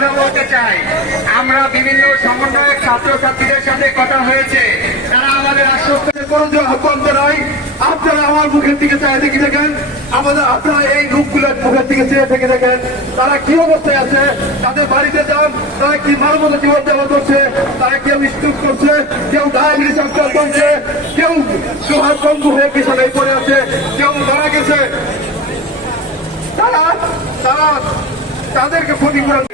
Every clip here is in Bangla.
কথা বলতে চাই। আমরা বিভিন্ন সমন্বয়ক ছাত্রছাত্রীদের সাথে কথা হয়েছে, তারা আমাদের আশ্বস্ত কোনো আহ্বান জানাই, আপনারা আমার মুখের দিকে চেয়ে থেকে দেখেন, আপনারা এই লোকগুলোর মুখের দিকে চেয়ে থেকে দেখেন তারা কি অবস্থায় আছে, তাদের বাড়িতে যান, তারা কি মানবতা জীবন যাপন করছে, তারা কেউ স্ট্রোক করছে, কেউ ডায়াবেটিস আক্রান্ত হচ্ছে, কেউ লোহার বন্ধু হয়ে বিছানায় পড়ে আছে, কেউ মারা গেছে। তারা তাদেরকে ক্ষতিপূরণ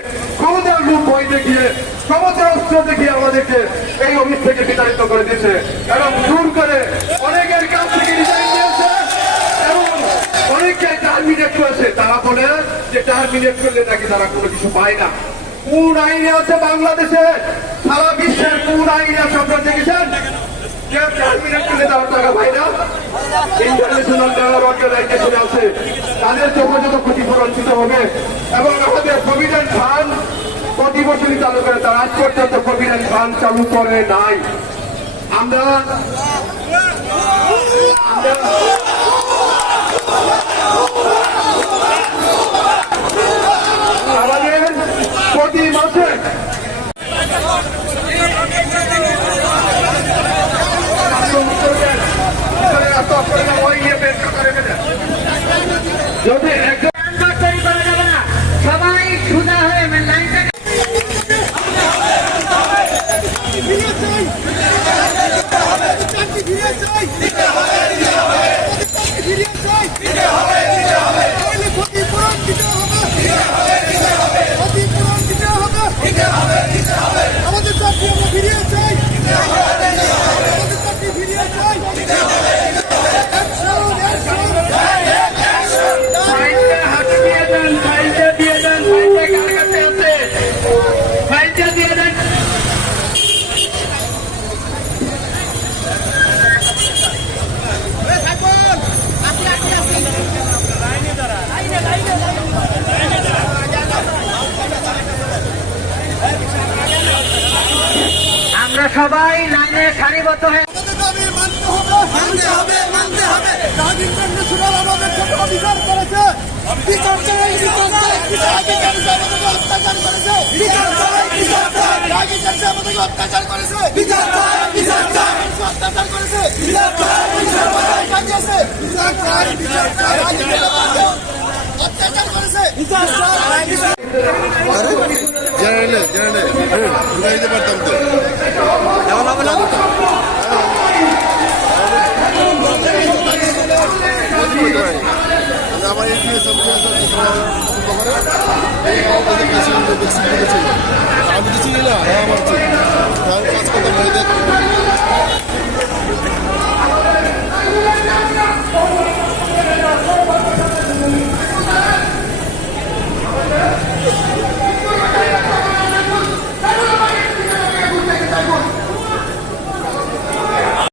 ক্ষমতার রূপ ভয় দেখিয়ে, ক্ষমতার অস্ত্র দেখিয়ে আমাদেরকে এই অফিস থেকে বিতাড়িত করে দিয়েছে এবং জোর করে অনেকের কাছ থেকে রিজাইন দিয়েছে এবং অনেককে টার্মিনেট করেছে। তারা বলে যে টার্মিনেট করলে নাকি তারা কোনো কিছু পায় না। কোন আইনে আছে বাংলাদেশে, সারা বিশ্বের কোন আইনে আছে আপনারা দেখেছেন যে টার্মিনেট করলে তারা টাকা পায় না? ইন্টারন্যাশনাল ডলার অর্গানাইজেশন আছে, তাদের যথাযথ ক্ষতিপূরণ দিতে হবে এবং আমাদের প্রভিডেন্ট ফান্ড প্রতি বছরই চালু করে, তারা আজ পর্যন্ত প্রভিডেন্ট ফান্ড চালু করে নাই। আমরা আমাদের প্রতি মাসে যদি সবাই সুদা হয়ে সবাই লাইনে সারিবদ্ধ হয়ে অত্যাচার করেছে পারতাম তো এমন হবে না। আমার আমি কিছু না আমার